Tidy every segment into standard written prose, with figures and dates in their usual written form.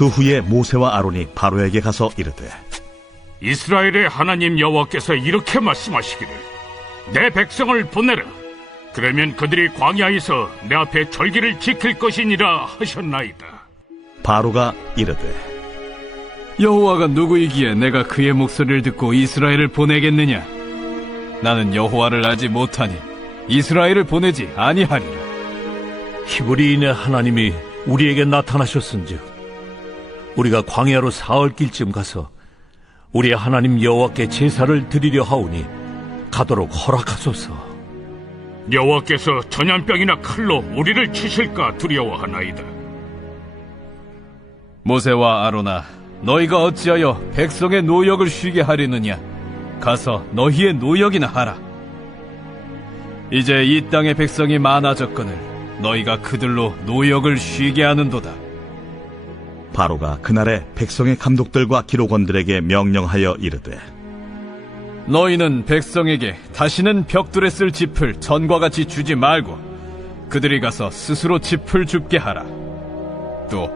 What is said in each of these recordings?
그 후에 모세와 아론이 바로에게 가서 이르되 이스라엘의 하나님 여호와께서 이렇게 말씀하시기를 내 백성을 보내라. 그러면 그들이 광야에서 내 앞에 절기를 지킬 것이니라 하셨나이다. 바로가 이르되 여호와가 누구이기에 내가 그의 목소리를 듣고 이스라엘을 보내겠느냐? 나는 여호와를 알지 못하니 이스라엘을 보내지 아니하리라. 히브리인의 하나님이 우리에게 나타나셨은즉 우리가 광야로 사흘길쯤 가서 우리의 하나님 여호와께 제사를 드리려 하오니 가도록 허락하소서. 여호와께서 전염병이나 칼로 우리를 치실까 두려워하나이다. 모세와 아론아, 너희가 어찌하여 백성의 노역을 쉬게 하려느냐? 가서 너희의 노역이나 하라. 이제 이 땅의 백성이 많아졌거늘 너희가 그들로 노역을 쉬게 하는도다. 바로가 그날에 백성의 감독들과 기록원들에게 명령하여 이르되 너희는 백성에게 다시는 벽돌에 쓸 짚을 전과 같이 주지 말고 그들이 가서 스스로 짚을 줍게 하라. 또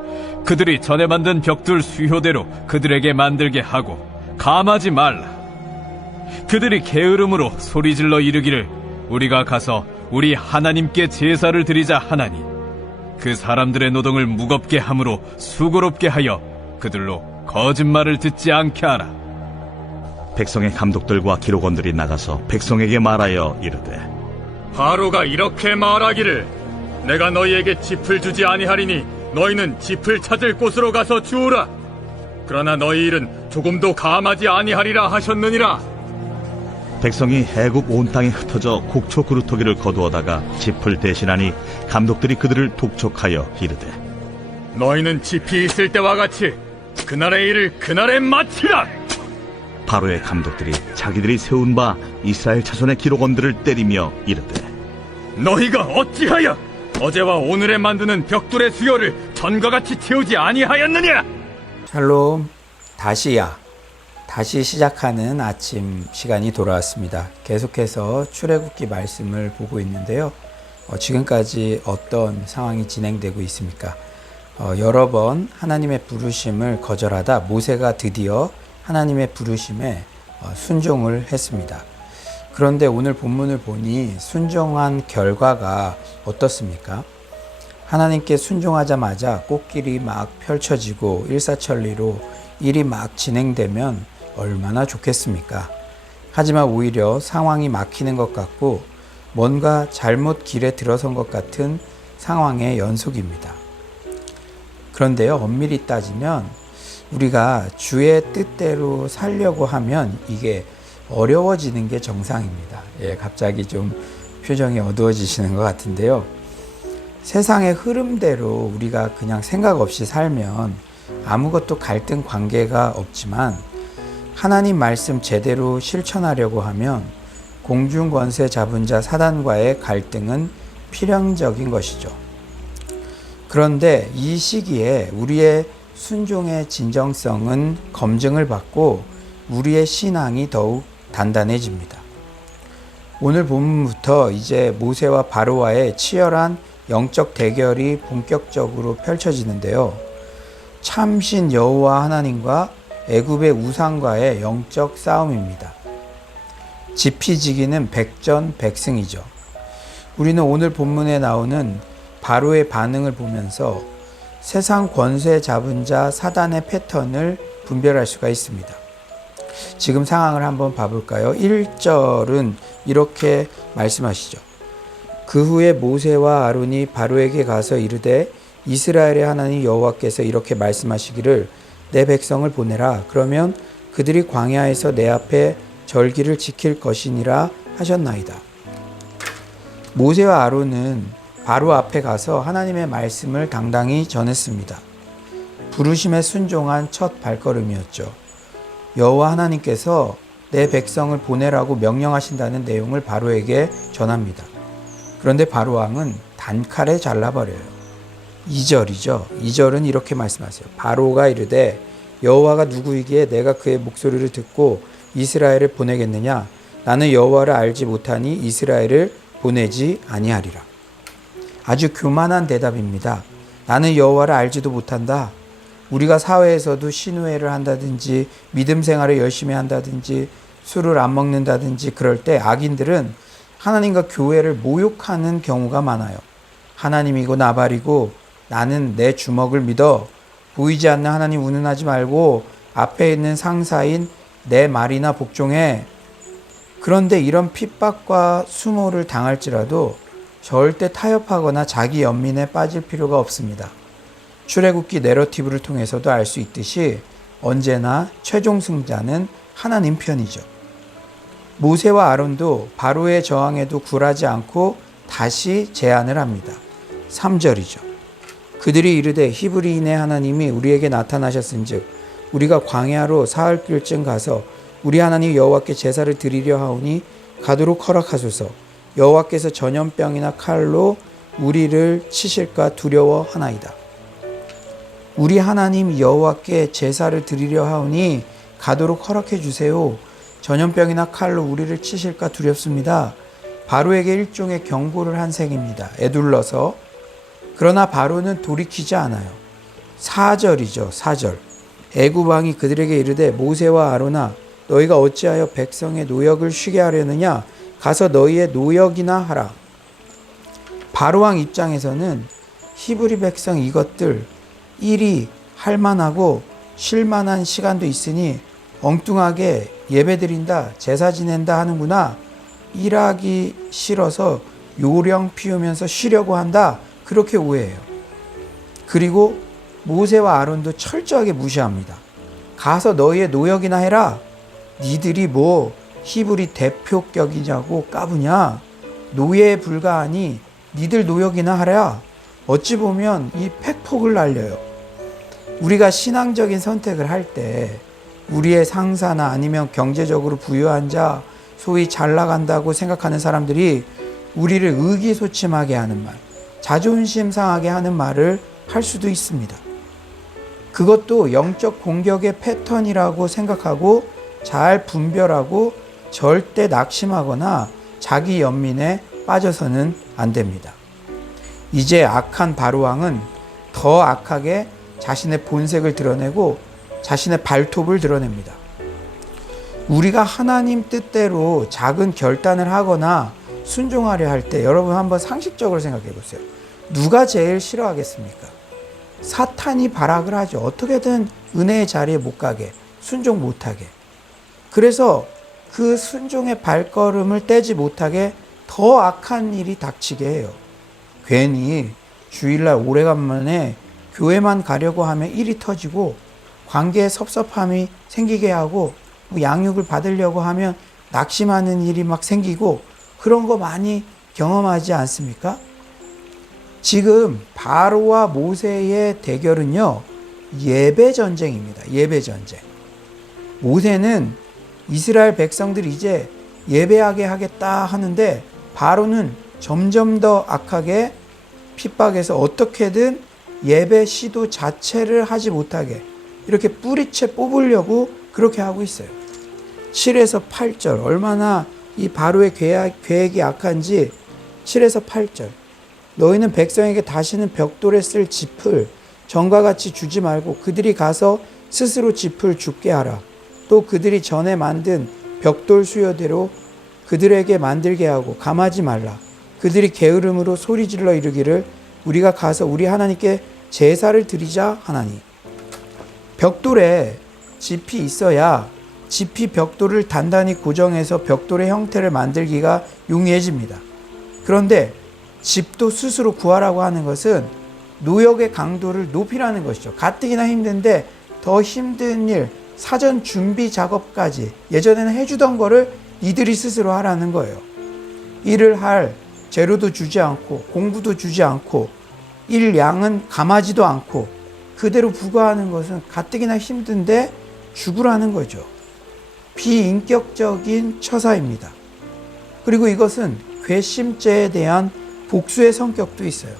그들이 전에 만든 벽돌 수효대로 그들에게 만들게 하고 감하지 말라. 그들이 게으름으로 소리질러 이르기를 우리가 가서 우리 하나님께 제사를 드리자 하나니 그 사람들의 노동을 무겁게 함으로 수고롭게 하여 그들로 거짓말을 듣지 않게 하라. 백성의 감독들과 기록원들이 나가서 백성에게 말하여 이르되 바로가 이렇게 말하기를 내가 너희에게 짚을 주지 아니하리니 너희는 짚을 찾을 곳으로 가서 주우라. 그러나 너희 일은 조금도 감하지 아니하리라 하셨느니라. 백성이 애굽 온 땅에 흩어져 곡초 그루터기를 거두어다가 짚을 대신하니 감독들이 그들을 독촉하여 이르되 너희는 짚이 있을 때와 같이 그날의 일을 그날에 마치라. 바로의 감독들이 자기들이 세운 바 이스라엘 자손의 기록원들을 때리며 이르되 너희가 어찌하여 어제와 오늘에 만드는 벽돌의 수요를 전과 같이 채우지 아니하였느냐? 샬롬, 다시 시작하는 아침 시간이 돌아왔습니다. 계속해서 출애굽기 말씀을 보고 있는데요. 지금까지 어떤 상황이 진행되고 있습니까? 여러 번 하나님의 부르심을 거절하다 모세가 드디어 하나님의 부르심에 순종을 했습니다. 그런데 오늘 본문을 보니 순종한 결과가 어떻습니까? 하나님께 순종하자마자 꽃길이 막 펼쳐지고 일사천리로 일이 막 진행되면 얼마나 좋겠습니까? 하지만 오히려 상황이 막히는 것 같고 뭔가 잘못 길에 들어선 것 같은 상황의 연속입니다. 그런데요, 엄밀히 따지면 우리가 주의 뜻대로 살려고 하면 이게 어려워지는 게 정상입니다. 갑자기 좀 표정이 어두워지시는 것 같은데요. 세상의 흐름대로 우리가 그냥 생각 없이 살면 아무것도 갈등 관계가 없지만 하나님 말씀 제대로 실천하려고 하면 공중 권세 잡은 자 사단과의 갈등은 필연적인 것이죠. 그런데 이 시기에 우리의 순종의 진정성은 검증을 받고 우리의 신앙이 더욱 단단해집니다. 오늘 본문부터 이제 모세와 바로와의 치열한 영적 대결이 본격적으로 펼쳐지는데요. 참신 여호와 하나님과 애굽의 우상과의 영적 싸움입니다. 지피지기는 백전백승이죠. 우리는 오늘 본문에 나오는 바로의 반응을 보면서 세상 권세 잡은 자 사단의 패턴을 분별할 수가 있습니다. 지금 상황을 한번 봐볼까요? 1절은 이렇게 말씀하시죠. 그 후에 모세와 아론이 바로에게 가서 이르되 이스라엘의 하나님 여호와께서 이렇게 말씀하시기를 내 백성을 보내라. 그러면 그들이 광야에서 내 앞에 절기를 지킬 것이니라 하셨나이다. 모세와 아론은 바로 앞에 가서 하나님의 말씀을 당당히 전했습니다. 부르심에 순종한 첫 발걸음이었죠. 여호와 하나님께서 내 백성을 보내라고 명령하신다는 내용을 바로에게 전합니다. 그런데 바로 왕은 단칼에 잘라버려요. 2절이죠. 2절은 이렇게 말씀하세요. 바로가 이르되 여호와가 누구이기에 내가 그의 목소리를 듣고 이스라엘을 보내겠느냐? 나는 여호와를 알지 못하니 이스라엘을 보내지 아니하리라. 아주 교만한 대답입니다. 나는 여호와를 알지도 못한다. 우리가 사회에서도 신우회를 한다든지 믿음 생활을 열심히 한다든지 술을 안 먹는다든지 그럴 때 악인들은 하나님과 교회를 모욕하는 경우가 많아요. 하나님이고 나발이고 나는 내 주먹을 믿어. 보이지 않는 하나님 운운하지 말고 앞에 있는 상사인 내 말이나 복종해. 그런데 이런 핍박과 수모를 당할지라도 절대 타협하거나 자기 연민에 빠질 필요가 없습니다. 출애굽기 내러티브를 통해서도 알 수 있듯이 언제나 최종 승자는 하나님 편이죠. 모세와 아론도 바로의 저항에도 굴하지 않고 다시 제안을 합니다. 3절이죠. 그들이 이르되 히브리인의 하나님이 우리에게 나타나셨은즉 우리가 광야로 사흘길쯤 가서 우리 하나님 여호와께 제사를 드리려 하오니 가도록 허락하소서. 여호와께서 전염병이나 칼로 우리를 치실까 두려워하나이다. 우리 하나님 여호와께 제사를 드리려 하오니 가도록 허락해 주세요. 전염병이나 칼로 우리를 치실까 두렵습니다. 바로에게 일종의 경고를 한 셈입니다. 에둘러서. 그러나 바로는 돌이키지 않아요. 4절이죠. 4절. 애굽 왕이 그들에게 이르되 모세와 아론아 너희가 어찌하여 백성의 노역을 쉬게 하려느냐? 가서 너희의 노역이나 하라. 바로 왕 입장에서는 히브리 백성 이것들 일이 할만하고 쉴만한 시간도 있으니 엉뚱하게 예배드린다, 제사 지낸다 하는구나. 일하기 싫어서 요령 피우면서 쉬려고 한다. 그렇게 오해해요. 그리고 모세와 아론도 철저하게 무시합니다. 가서 너희의 노역이나 해라. 니들이 뭐 히브리 대표격이냐고 까부냐. 노예에 불과하니 니들 노역이나 하라. 어찌 보면 이 팩폭을 날려요. 우리가 신앙적인 선택을 할 때 우리의 상사나 아니면 경제적으로 부유한 자, 소위 잘 나간다고 생각하는 사람들이 우리를 의기소침하게 하는 말, 자존심 상하게 하는 말을 할 수도 있습니다. 그것도 영적 공격의 패턴이라고 생각하고 잘 분별하고 절대 낙심하거나 자기 연민에 빠져서는 안 됩니다. 이제 악한 바로왕은 더 악하게 자신의 본색을 드러내고 자신의 발톱을 드러냅니다. 우리가 하나님 뜻대로 작은 결단을 하거나 순종하려 할 때 여러분 한번 상식적으로 생각해 보세요. 누가 제일 싫어하겠습니까? 사탄이 발악을 하죠. 어떻게든 은혜의 자리에 못 가게, 순종 못하게. 그래서 그 순종의 발걸음을 떼지 못하게 더 악한 일이 닥치게 해요. 괜히 주일날 오래간만에 교회만 가려고 하면 일이 터지고 관계에 섭섭함이 생기게 하고 양육을 받으려고 하면 낙심하는 일이 막 생기고 그런 거 많이 경험하지 않습니까? 지금 바로와 모세의 대결은요, 예배 전쟁입니다. 예배 전쟁. 모세는 이스라엘 백성들이 이제 예배하게 하겠다 하는데 바로는 점점 더 악하게 핍박해서 어떻게든 예배 시도 자체를 하지 못하게 이렇게 뿌리채 뽑으려고 그렇게 하고 있어요. 7에서 8절 얼마나 이 바로의 계획이 악한지 7에서 8절 너희는 백성에게 다시는 벽돌에 쓸 짚을 전과 같이 주지 말고 그들이 가서 스스로 짚을 줍게 하라. 또 그들이 전에 만든 벽돌 수요대로 그들에게 만들게 하고 감하지 말라. 그들이 게으름으로 소리질러 이르기를 우리가 가서 우리 하나님께 제사를 드리자 하나니. 벽돌에 짚이 있어야 짚이 벽돌을 단단히 고정해서 벽돌의 형태를 만들기가 용이해집니다. 그런데 짚도 스스로 구하라고 하는 것은 노역의 강도를 높이라는 것이죠. 가뜩이나 힘든데 더 힘든 일, 사전 준비 작업까지 예전에는 해주던 거를 이들이 스스로 하라는 거예요. 일을 할 재료도 주지 않고 공부도 주지 않고 일 양은 감하지도 않고 그대로 부과하는 것은 가뜩이나 힘든데 죽으라는 거죠. 비인격적인 처사입니다. 그리고 이것은 괘씸죄에 대한 복수의 성격도 있어요.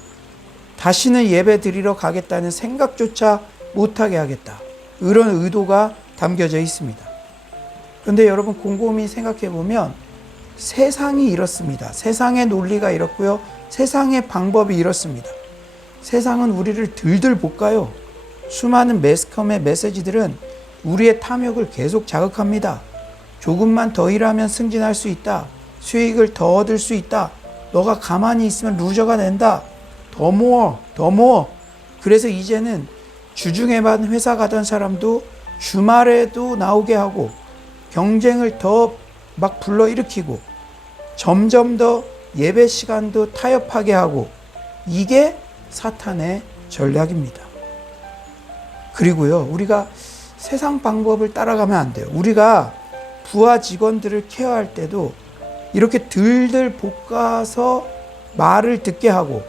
다시는 예배 드리러 가겠다는 생각조차 못하게 하겠다. 이런 의도가 담겨져 있습니다. 그런데 여러분 곰곰이 생각해 보면 세상이 이렇습니다. 세상의 논리가 이렇고요. 세상의 방법이 이렇습니다. 세상은 우리를 들들 볶아요. 수많은 매스컴의 메시지들은 우리의 탐욕을 계속 자극합니다. 조금만 더 일하면 승진할 수 있다. 수익을 더 얻을 수 있다. 너가 가만히 있으면 루저가 된다. 더 모어, 더 모어. 그래서 이제는 주중에만 회사 가던 사람도 주말에도 나오게 하고 경쟁을 더 막 불러일으키고 점점 더 예배 시간도 타협하게 하고, 이게 사탄의 전략입니다. 그리고요, 우리가 세상 방법을 따라가면 안 돼요. 우리가 부하 직원들을 케어할 때도 이렇게 들들 볶아서 말을 듣게 하고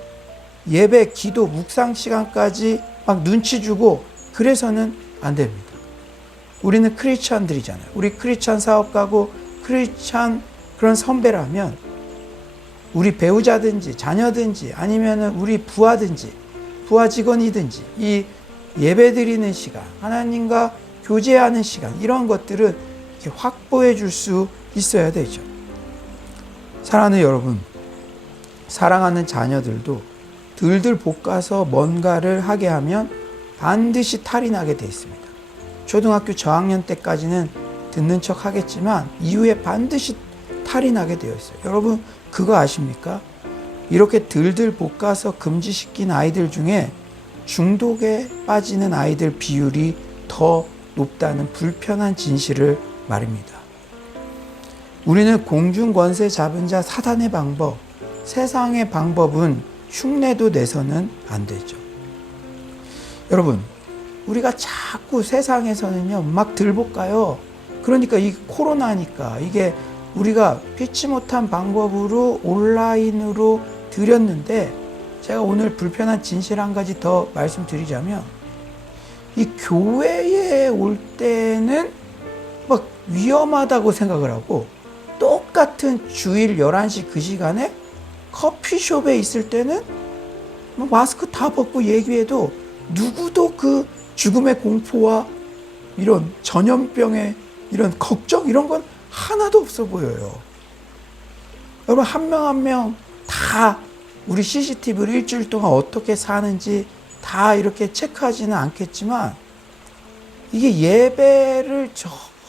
예배, 기도, 묵상 시간까지 막 눈치 주고 그래서는 안 됩니다. 우리는 크리스찬들이잖아요. 우리 크리스찬 사업가고 크리스찬 그런 선배라면 우리 배우자든지 자녀든지 아니면 우리 부하든지 부하 직원이든지 이 예배 드리는 시간, 하나님과 교제하는 시간, 이런 것들은 이렇게 확보해 줄 수 있어야 되죠. 사랑하는 여러분, 사랑하는 자녀들도 들들 볶아서 뭔가를 하게 하면 반드시 탈이 나게 돼 있습니다. 초등학교 저학년 때까지는 듣는 척 하겠지만 이후에 반드시 탈이 나게 되어 있어요. 여러분 그거 아십니까? 이렇게 들들 볶아서 금지시킨 아이들 중에 중독에 빠지는 아이들 비율이 더 높다는 불편한 진실을 말입니다. 우리는 공중 권세 잡은 자 사단의 방법, 세상의 방법은 흉내도 내서는 안 되죠. 여러분, 우리가 자꾸 세상에서는요 막 들볶아요. 그러니까 이 코로나니까 이게 우리가 피치 못한 방법으로 온라인으로 드렸는데, 제가 오늘 불편한 진실 한 가지 더 말씀드리자면, 이 교회에 올 때는 막 위험하다고 생각을 하고 똑같은 주일 11시 그 시간에 커피숍에 있을 때는 마스크 다 벗고 얘기해도 누구도 그 죽음의 공포와 이런 전염병의 이런 걱정 이런 건 하나도 없어 보여요. 여러분 한 명 한 명 다 우리 CCTV를 일주일 동안 어떻게 사는지 다 이렇게 체크하지는 않겠지만, 이게 예배를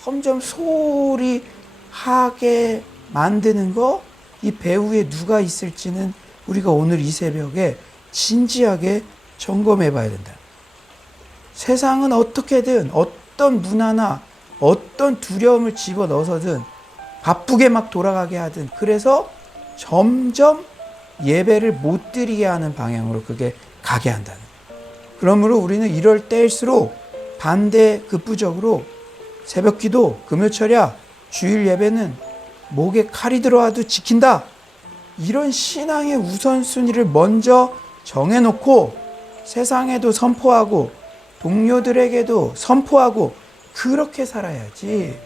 점점 소홀히 하게 만드는 거, 이 배후에 누가 있을지는 우리가 오늘 이 새벽에 진지하게 점검해 봐야 된다. 세상은 어떻게든 어떤 문화나 어떤 두려움을 집어넣어서든 바쁘게 막 돌아가게 하든, 그래서 점점 예배를 못 드리게 하는 방향으로 그게 가게 한다는 거예요. 그러므로 우리는 이럴 때일수록 반대급부적으로 새벽기도, 금요철야, 주일 예배는 목에 칼이 들어와도 지킨다, 이런 신앙의 우선순위를 먼저 정해놓고 세상에도 선포하고 동료들에게도 선포하고 그렇게 살아야지,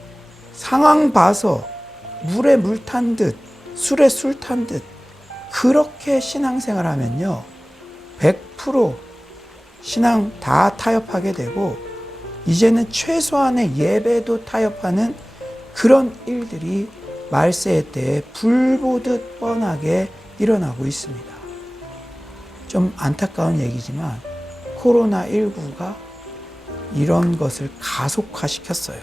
상황 봐서 물에 물 탄 듯 술에 술 탄 듯 그렇게 신앙생활 하면요 100% 신앙 다 타협하게 되고, 이제는 최소한의 예배도 타협하는 그런 일들이 말세의 때에 불보듯 뻔하게 일어나고 있습니다. 좀 안타까운 얘기지만 코로나19가 이런 것을 가속화시켰어요.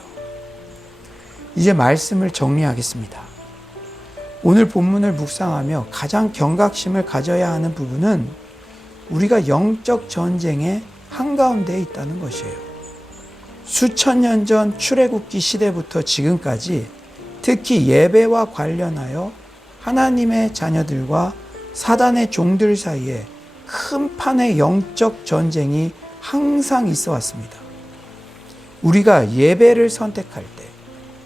이제 말씀을 정리하겠습니다. 오늘 본문을 묵상하며 가장 경각심을 가져야 하는 부분은 우리가 영적 전쟁의 한가운데에 있다는 것이에요. 수천 년 전 출애굽기 시대부터 지금까지 특히 예배와 관련하여 하나님의 자녀들과 사단의 종들 사이에 큰 판의 영적 전쟁이 항상 있어 왔습니다. 우리가 예배를 선택할 때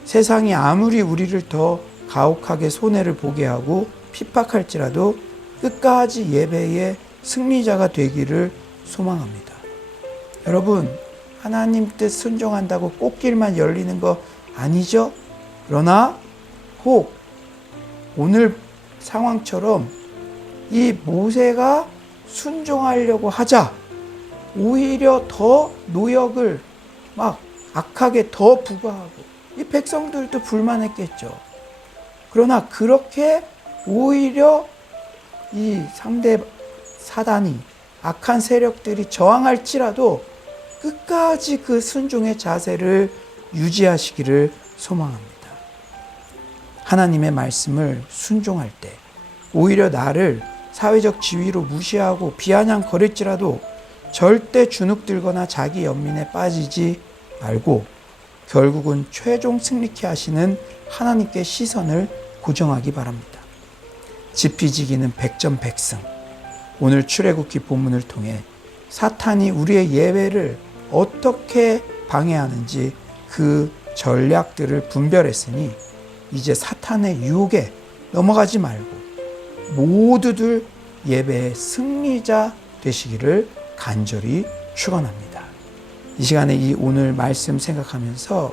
세상이 아무리 우리를 더 가혹하게 손해를 보게 하고 핍박할지라도 끝까지 예배의 승리자가 되기를 소망합니다. 여러분, 하나님 뜻 순종한다고 꽃길만 열리는 거 아니죠? 그러나 혹 오늘 상황처럼 이 모세가 순종하려고 하자 오히려 더 노역을 막 악하게 더 부과하고 이 백성들도 불만했겠죠. 그러나 그렇게 오히려 이 상대 사단이 악한 세력들이 저항할지라도 끝까지 그 순종의 자세를 유지하시기를 소망합니다. 하나님의 말씀을 순종할 때 오히려 나를 사회적 지위로 무시하고 비아냥거릴지라도 절대 주눅들거나 자기 연민에 빠지지 말고 결국은 최종 승리케 하시는 하나님께 시선을 고정하기 바랍니다. 지피지기는 백전백승. 오늘 출애굽기 본문을 통해 사탄이 우리의 예배를 어떻게 방해하는지 그 전략들을 분별했으니 이제 사탄의 유혹에 넘어가지 말고 모두들 예배의 승리자 되시기를 간절히 축원합니다. 이 시간에 이 오늘 말씀 생각하면서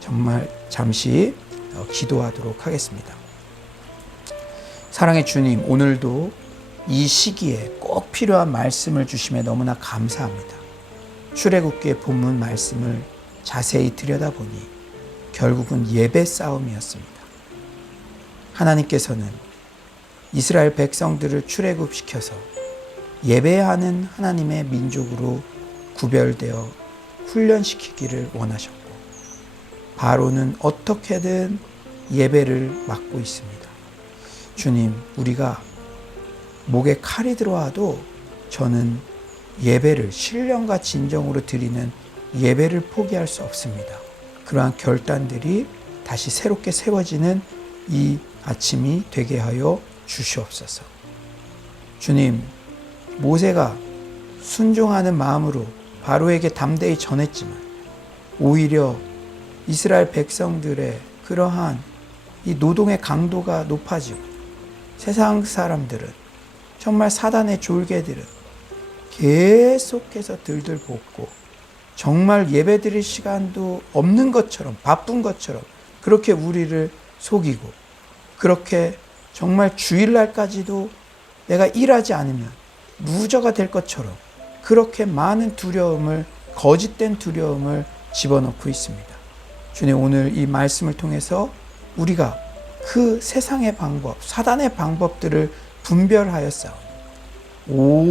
정말 잠시 기도하도록 하겠습니다. 사랑의 주님, 오늘도 이 시기에 꼭 필요한 말씀을 주심에 너무나 감사합니다. 출애굽기의 본문 말씀을 자세히 들여다보니 결국은 예배 싸움이었습니다. 하나님께서는 이스라엘 백성들을 출애굽시켜서 예배하는 하나님의 민족으로 구별되어 훈련시키기를 원하셨고 바로는 어떻게든 예배를 막고 있습니다. 주님, 우리가 목에 칼이 들어와도 저는 예배를 신령과 진정으로 드리는 예배를 포기할 수 없습니다. 그러한 결단들이 다시 새롭게 세워지는 이 아침이 되게 하여 주시옵소서. 주님, 모세가 순종하는 마음으로 바로에게 담대히 전했지만 오히려 이스라엘 백성들의 그러한 이 노동의 강도가 높아지고 세상 사람들은 정말 사단의 졸개들은 계속해서 들들 볶고 정말 예배드릴 시간도 없는 것처럼 바쁜 것처럼 그렇게 우리를 속이고 그렇게 정말 주일날까지도 내가 일하지 않으면 무저가 될 것처럼 그렇게 많은 두려움을 거짓된 두려움을 집어넣고 있습니다. 주님, 오늘 이 말씀을 통해서 우리가 그 세상의 방법, 사단의 방법들을 분별하여 싸우는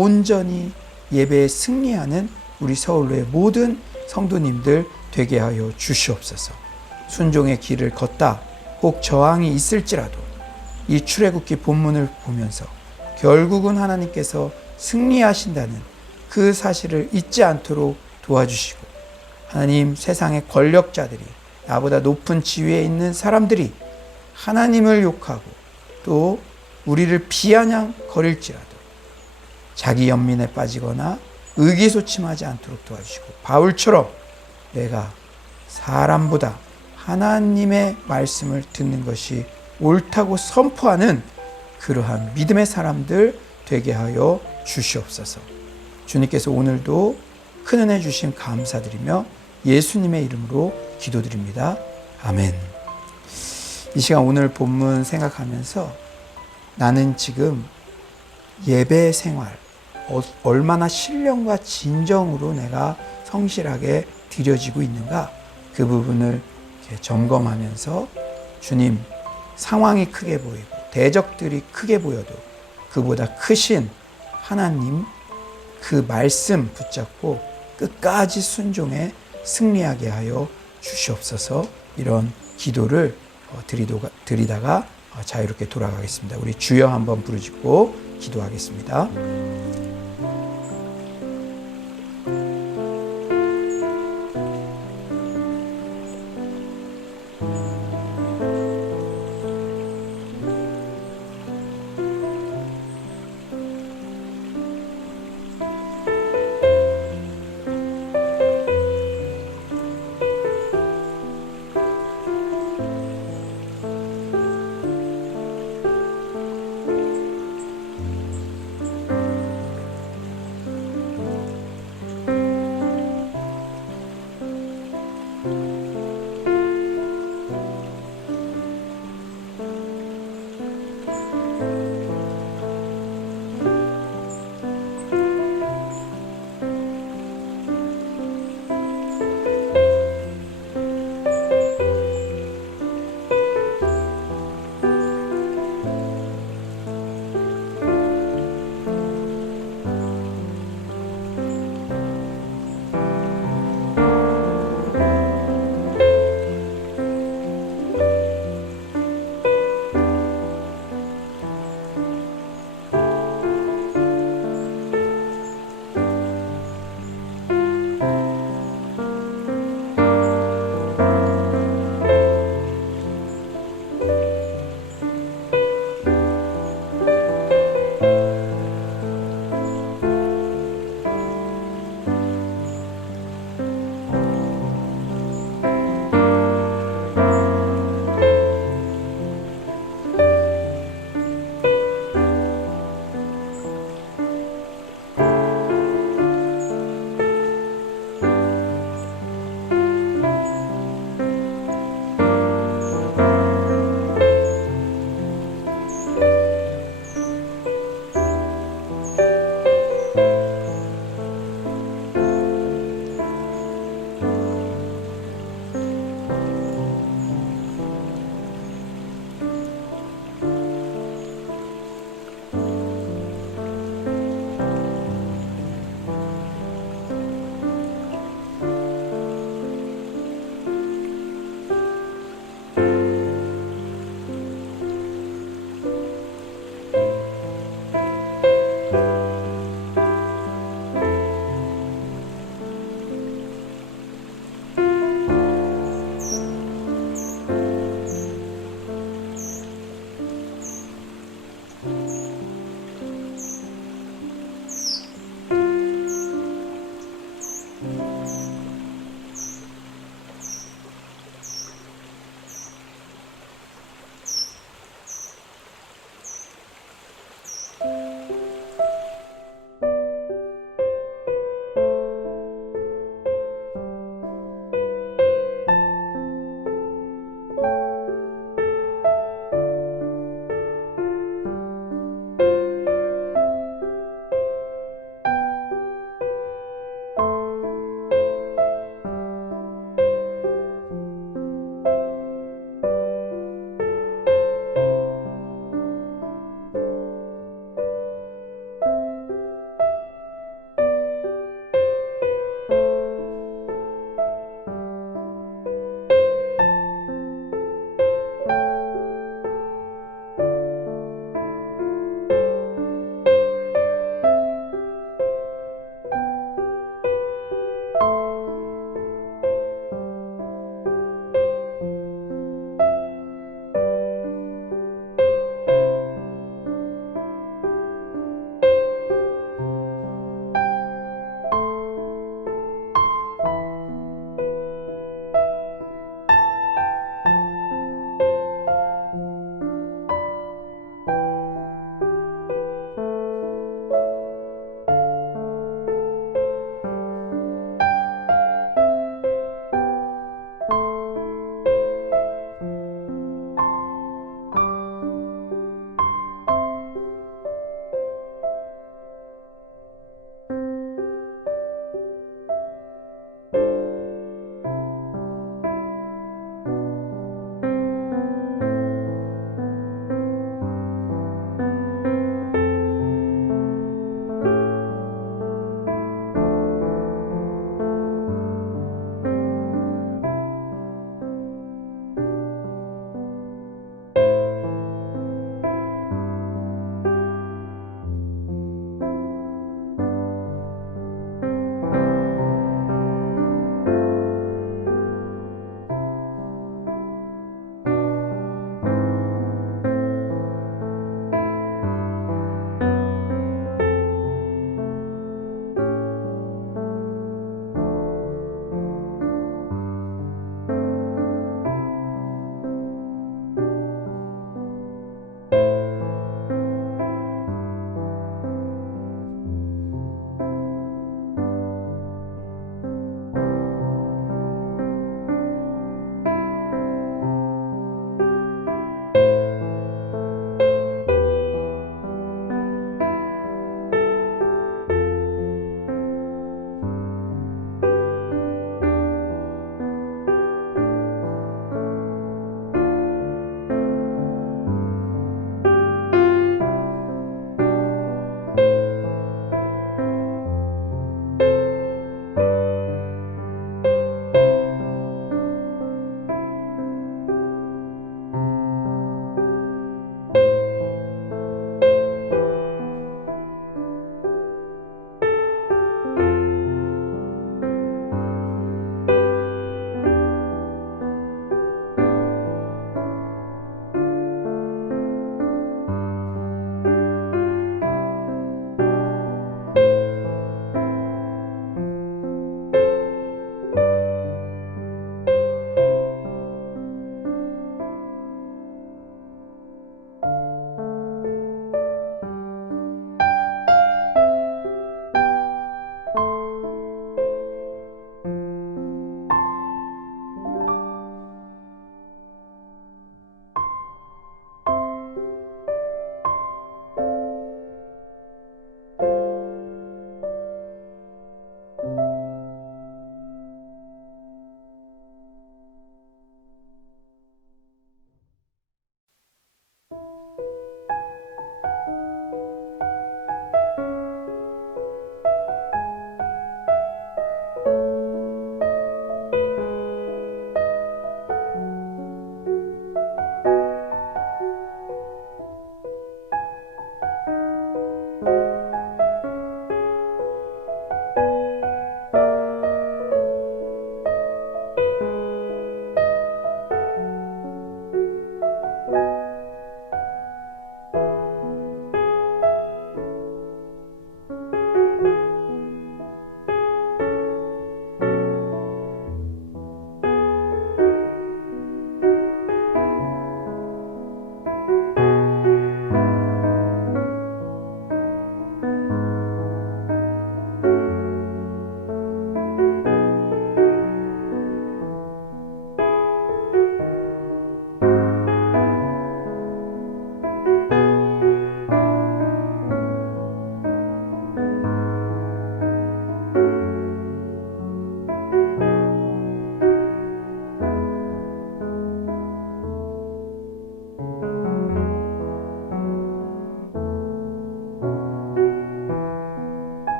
온전히 예배에 승리하는 우리 서울로의 모든 성도님들 되게 하여 주시옵소서. 순종의 길을 걷다 혹 저항이 있을지라도 이 출애굽기 본문을 보면서 결국은 하나님께서 승리하신다는 그 사실을 잊지 않도록 도와주시고 하나님, 세상의 권력자들이 나보다 높은 지위에 있는 사람들이 하나님을 욕하고 또 우리를 비아냥거릴지라도 자기 연민에 빠지거나 의기소침하지 않도록 도와주시고 바울처럼 내가 사람보다 하나님의 말씀을 듣는 것이 옳다고 선포하는 그러한 믿음의 사람들 되게 하여 주시옵소서. 주님께서 오늘도 큰 은혜 주심 감사드리며 예수님의 이름으로 기도드립니다. 아멘. 이 시간 오늘 본문 생각하면서 나는 지금 예배 생활 얼마나 신령과 진정으로 내가 성실하게 드려지고 있는가, 그 부분을 이렇게 점검하면서 주님, 상황이 크게 보이고 대적들이 크게 보여도 그보다 크신 하나님 그 말씀 붙잡고 끝까지 순종에 승리하게 하여 주시옵소서. 이런 기도를 드리다가 자유롭게 돌아가겠습니다. 우리 주여 한번 부르짖고 기도하겠습니다.